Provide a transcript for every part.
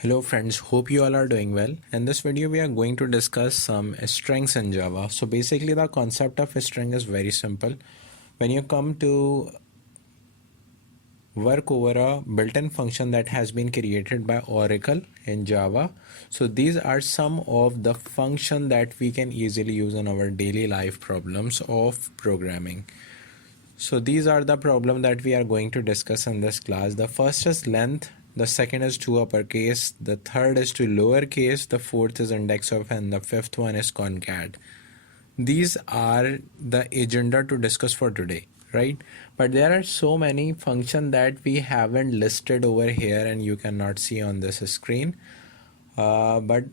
Hello friends, hope you all are doing well. In this video we are going to discuss some strings in Java. So basically the concept of a string is very simple. When you come to work over a built-in function that has been created by Oracle in Java, so these are some of the functions that we can easily use in our daily life problems of programming. So these are the problem that we are going to discuss in this class. The first is length, the second is to uppercase, the third is to lowercase, the fourth is index of, and the fifth one is concat. These are the agenda to discuss for today, right? But there are so many functions that we haven't listed over here and you cannot see on this screen. But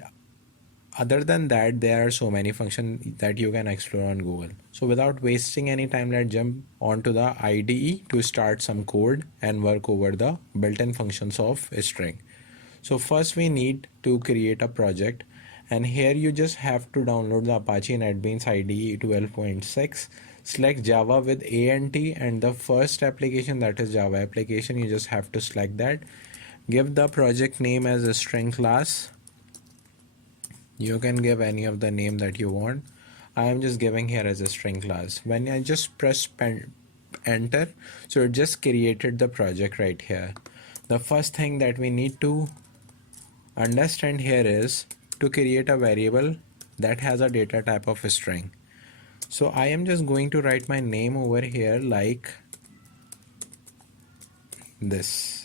other than that, there are so many functions that you can explore on Google. So without wasting any time, let's jump onto the IDE to start some code and work over the built-in functions of a string. So first we need to create a project, and here you just have to download the Apache NetBeans IDE 12.6, select Java with ANT, and the first application, that is Java application, you just have to select that. Give the project name as a string class. You can give any of the name that you want. I am just giving here as a string class. When I just press enter, so it just created the project right here. The first thing that we need to understand here is to create a variable that has a data type of a string. So I am just going to write my name over here like this.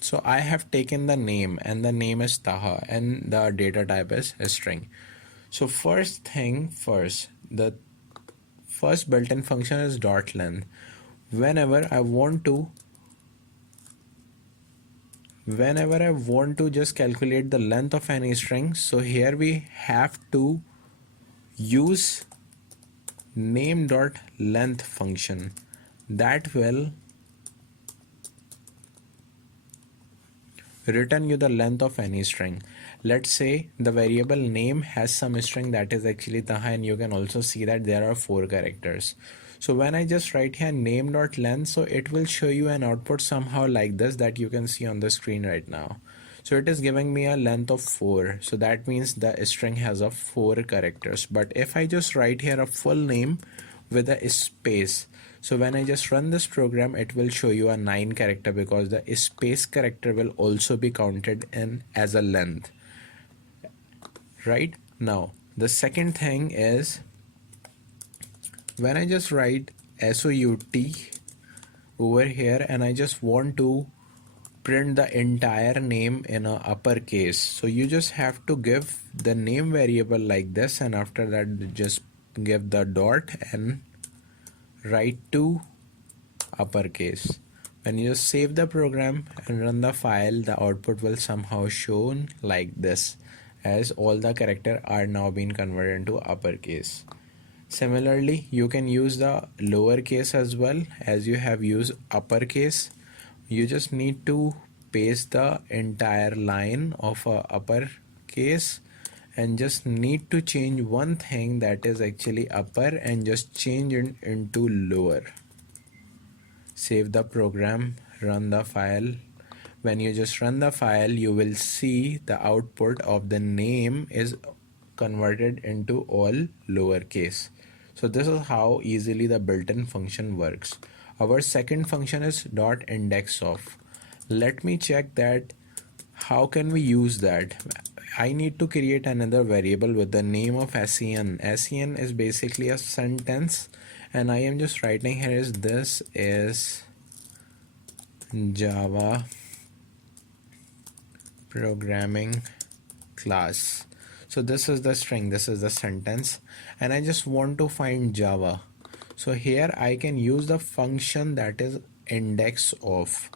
So I have taken the name, and the name is Taha, and the data type is a string. So first thing first, the first built-in function is .length. Whenever I want to just calculate the length of any string, so here we have to use name.length function that will return you the length of any string. Let's say the variable name has some string that is actually Taha, and you can also see that there are 4 characters. So when I just write here name.length, so it will show you an output somehow like this that you can see on the screen right now. So it is giving me a length of 4, so that means the string has a 4 characters. But if I just write here a full name with a space, so when I just run this program, it will show you a 9 character, because the space character will also be counted in as a length. Right now, the second thing is when I just write SOUT over here and I just want to print the entire name in a uppercase, so you just have to give the name variable like this, and after that just give the dot and write to uppercase. When you just save the program and run the file, the output will somehow shown like this, as all the characters are now being converted into uppercase. Similarly, you can use the lowercase as well, as you have used uppercase. You just need to paste the entire line of uppercase and just need to change one thing that is actually upper and just change it into lower. Save the program, run the file. When you just run the file, you will see the output of the name is converted into all lowercase. So this is how easily the built-in function works. Our second function is .indexOf. Let me check that how can we use that. I need to create another variable with the name of SEN. SEN is basically a sentence, and I am just writing here is this is Java programming class. So this is the string, this is the sentence, and I just want to find Java. So here I can use the function that is indexOf.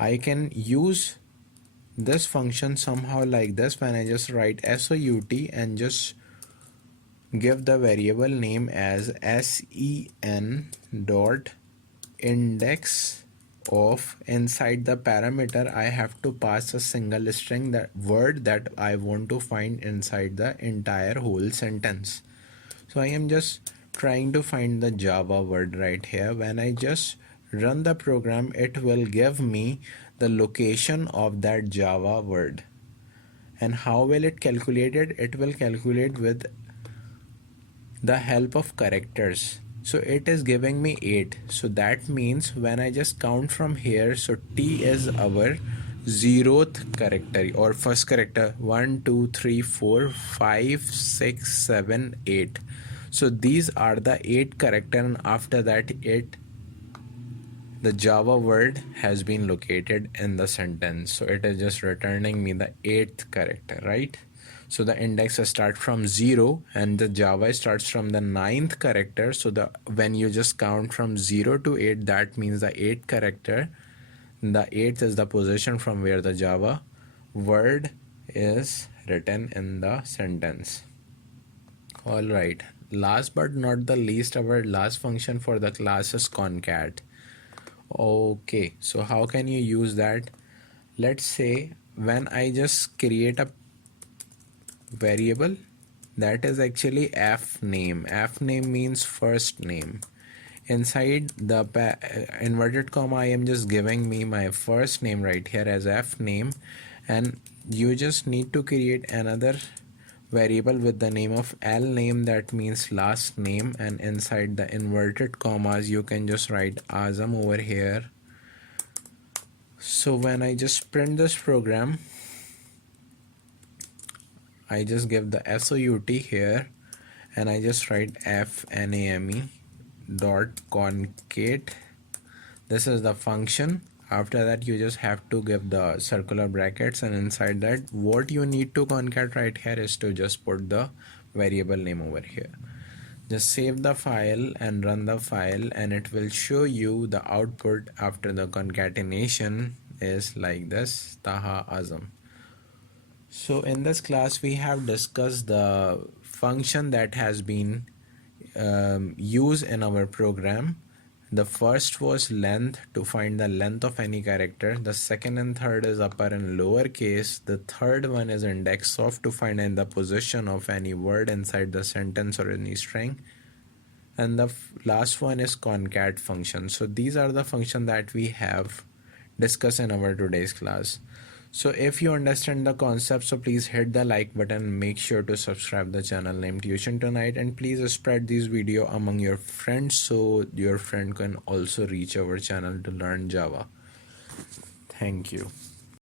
I can use this function somehow like this when I just write SOUT and just give the variable name as SEN dot index of. Inside the parameter, I have to pass a single string, that word that I want to find inside the entire whole sentence. So I am just trying to find the Java word right here. When I just run the program, it will give me the location of that Java word. And how will it calculate it? It will calculate with the help of characters. So it is giving me 8. So that means when I just count from here, so T is our 0th character or first character. 1 2 3 4 5 6 7 8. So these are the 8 character, and after that the Java word has been located in the sentence. So it is just returning me the 8th character, right? So the index starts from 0 and the Java starts from the 9th character. So when you just count from 0 to 8, that means the 8th character. The 8th is the position from where the Java word is written in the sentence. Alright, last but not the least, our last function for the class is concat. Okay, so how can you use that? Let's say when I just create a variable that is actually f name. F name means first name. Inside the inverted comma, I am just giving me my first name right here as f name, and you just need to create another variable with the name of L name, that means last name, and inside the inverted commas you can just write Azam over here. So when I just print this program, I just give the SOUT here and I just write FNAME dot concat. This is the function. After that you just have to give the circular brackets, and inside that what you need to concat right here is to just put the variable name over here. Just save the file and run the file, and it will show you the output after the concatenation is like this, Taha Azam. So in this class we have discussed the function that has been used in our program. The first was length, to find the length of any character. The second and third is upper and lower case. The third one is index of, to find in the position of any word inside the sentence or any string. And the last one is concat function. So these are the functions that we have discussed in our today's class. So if you understand the concept, so please hit the like button, make sure to subscribe the channel named Tuition Tonight, and please spread this video among your friends so your friend can also reach our channel to learn Java. Thank you.